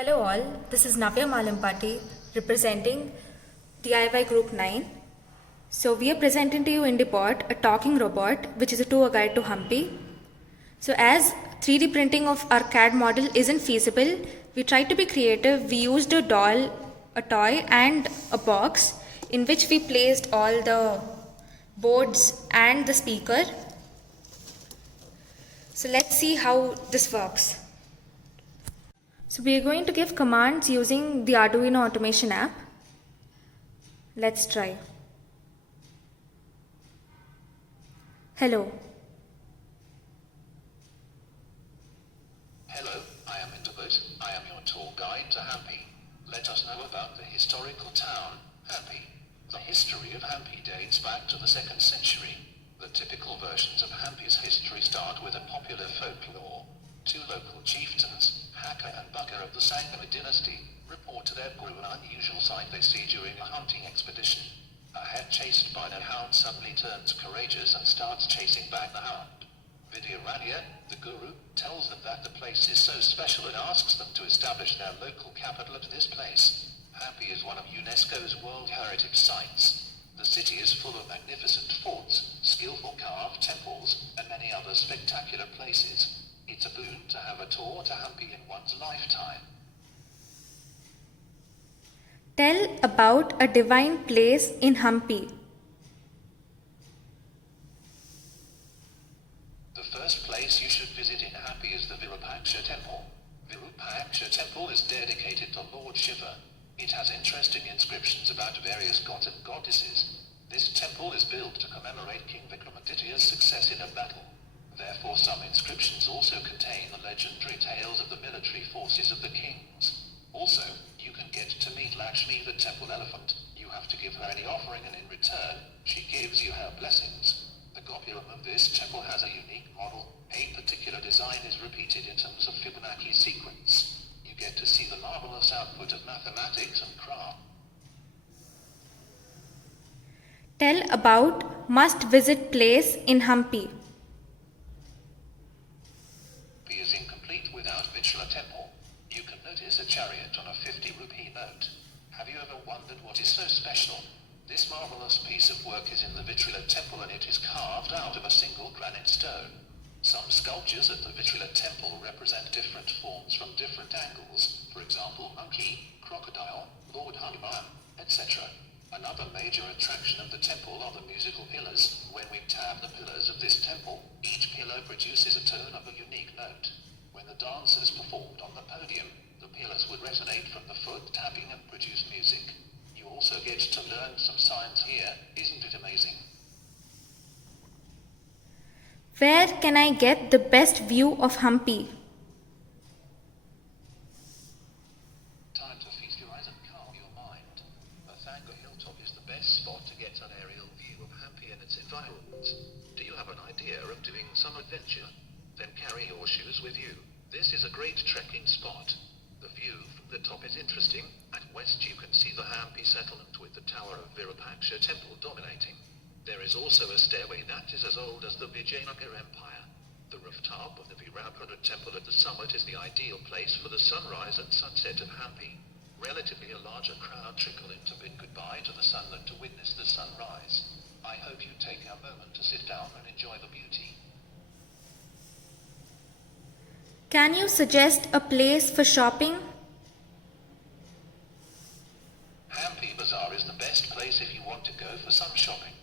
Hello all, this is Navya Malempati representing DIY Group 9. So we are presenting to you INDIBOT, a talking robot which is a tour guide to Hampi. So as 3D printing of our CAD model isn't feasible, we tried to be creative. We used a doll, a toy and a box in which we placed all the boards and the speaker. So let's see how this works. So we are going to give commands using the Arduino automation app. Let's try. Hello. Hello, I am INDIBOT. I am your tour guide to Hampi. Let us know about the historical town, Hampi. The history of Hampi dates back to the 2nd century. The typical versions of Hampi's history start with a popular folklore. Two local chieftains, Hakka and Bukka of the Sangami dynasty, report to their guru an unusual sight they see during a hunting expedition. A hare chased by a hound suddenly turns courageous and starts chasing back the hound. Vitriol, the guru, tells them that the place is so special and asks them to establish their local capital at this place. Hampi is one of UNESCO's World Heritage Sites. The city is full of magnificent forts, skillful carved temples, and many other spectacular places. It's a boon to have a tour to Hampi in one's lifetime. Tell about a divine place in Hampi. The first place you should visit in Hampi is the Virapacha Temple. Virapacha Temple is dedicated to Lord Shiva. It has interesting inscriptions about various gods and goddesses. This temple is built to commemorate King Vikramaditya's success in a battle. Therefore, some inscriptions also contain the legendary tales of the military forces of the kings. Also, you can get to meet Lakshmi, the temple elephant. You have to give her any offering, and in return, she gives you her blessings. The Gopuram of this temple has a unique model. A particular design is repeated in terms of Fibonacci sequence. You get to see the marvelous output of mathematics and craft. Tell about must-visit place in Hampi. Is incomplete without Vitriol Temple. You can notice a chariot on a 50 rupee note. Have you ever wondered what is so special? This marvelous piece of work is in the Vitriol Temple and it is carved out of a single granite stone. Some sculptures at the Vitriol Temple represent different forms from different angles. For example, monkey, crocodile, Lord Hanuman, etc. Another major attraction of the temple are the musical pillars. When we tap the pillars of this temple, each pillar produces a tone of a unique note. When the dancers performed on the podium, the pillars would resonate from the foot tapping and produce music. You also get to learn some science here. Isn't it amazing? Where can I get the best view of Hampi? Time to feast your eyes and calm your mind. Pragna Hilltop is the best spot to get an aerial view of Hampi and its environs. Do you have an idea of doing some adventure? Then carry your shoes with you. This is a great trekking spot. The view from the top is interesting. At west you can see the Hampi settlement with the tower of Virapacha Temple dominating. There is also a stairway that is as old as the Vijayanagara Empire. The rooftop of the Virapacha Temple at the summit is the ideal place for the sunrise and sunset of Hampi. Relatively a larger crowd trickle in to bid goodbye to the sun than to witness the sunrise. I hope you take a moment to sit down and enjoy the beauty. Can you suggest a place for shopping? Hampi Bazaar is the best place if you want to go for some shopping.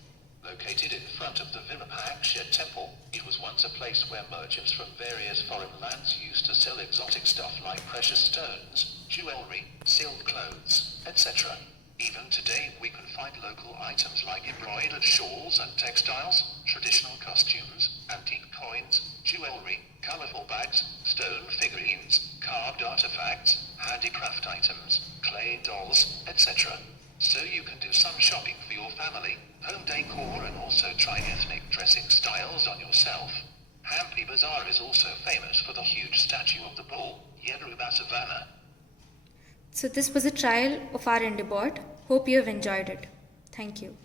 Located in front of the Virapacha Temple, it was once a place where merchants from various foreign lands used to sell exotic stuff like precious stones, jewelry, silk clothes, etc. Even today we can find local items like embroidered shawls and textiles, traditional costumes, antique coins, jewelry, colorful bags, stone figurines, carved artifacts, handicraft items, clay dolls, etc. So you can do some shopping for your family, home decor, and also try ethnic dressing styles on yourself. Hampi Bazaar is also famous for the huge statue of the bull, Virapacha. So this was a trial of our INDIBOT. Hope you have enjoyed it. Thank you.